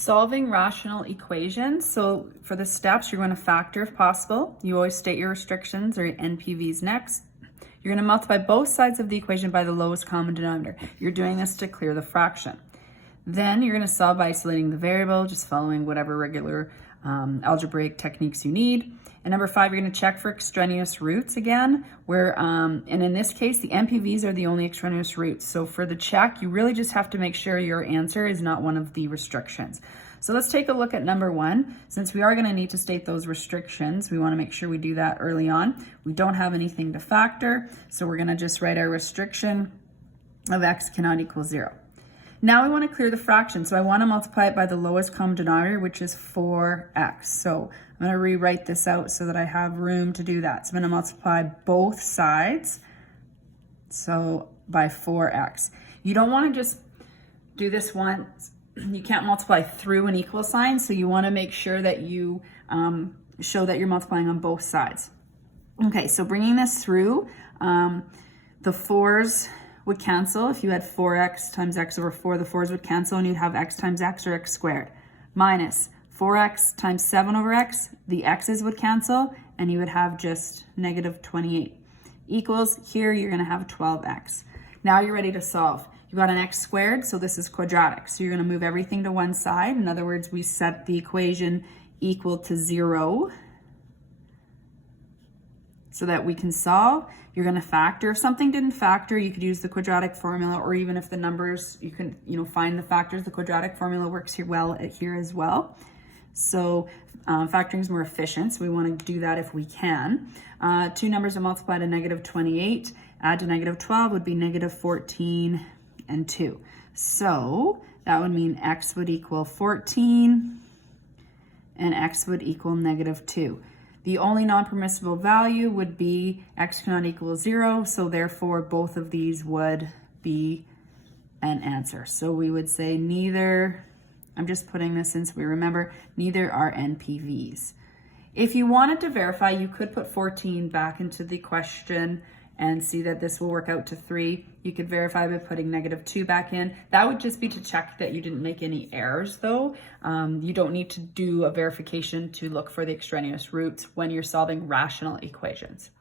Solving rational equations. So for the steps, you're going to factor if possible. You always state your restrictions or your NPVs next. You're going to multiply both sides of the equation by the lowest common denominator. You're doing this to clear the fraction. Then you're going to solve by isolating the variable, just following whatever regular algebraic techniques you need. And number 5, you're going to check for extraneous roots again, where, and in this case, the NPVs are the only extraneous roots. So for the check, you really just have to make sure your answer is not one of the restrictions. So let's take a look at number 1. Since we are going to need to state those restrictions, we want to make sure we do that early on. We don't have anything to factor, so we're going to just write our restriction of x cannot equal 0. Now we want to clear the fraction, so I want to multiply it by the lowest common denominator, which is 4x. So I'm going to rewrite this out so that I have room to do that. So I'm going to multiply both sides, so by 4x. You don't want to just do this once. You can't multiply through an equal sign, so you want to make sure that you show that you're multiplying on both sides. Okay, so bringing this through, the 4's would cancel. If you had 4x times x over 4, the 4's would cancel and you'd have x times x or x squared. Minus 4x times 7 over x, the x's would cancel and you would have just negative 28. Equals, here you're going to have 12x. Now you're ready to solve. You got an x squared, so this is quadratic. So you're going to move everything to one side. In other words, we set the equation equal to 0 so that we can solve. You're going to factor. If something didn't factor, you could use the quadratic formula, or even if the numbers, you can find the factors. The quadratic formula works here well here as well. So factoring is more efficient, so we want to do that if we can. Two numbers are multiplied to negative 28. Add to negative 12 would be negative 14 and 2. So that would mean x would equal 14 and x would equal negative 2. The only non-permissible value would be x cannot equal 0, so therefore both of these would be an answer. So we would say neither, I'm just putting this in so we remember, neither are NPVs. If you wanted to verify, you could put 14 back into the question and see that this will work out to 3. You could verify by putting negative 2 back in. That would just be to check that you didn't make any errors though. You don't need to do a verification to look for the extraneous roots when you're solving rational equations.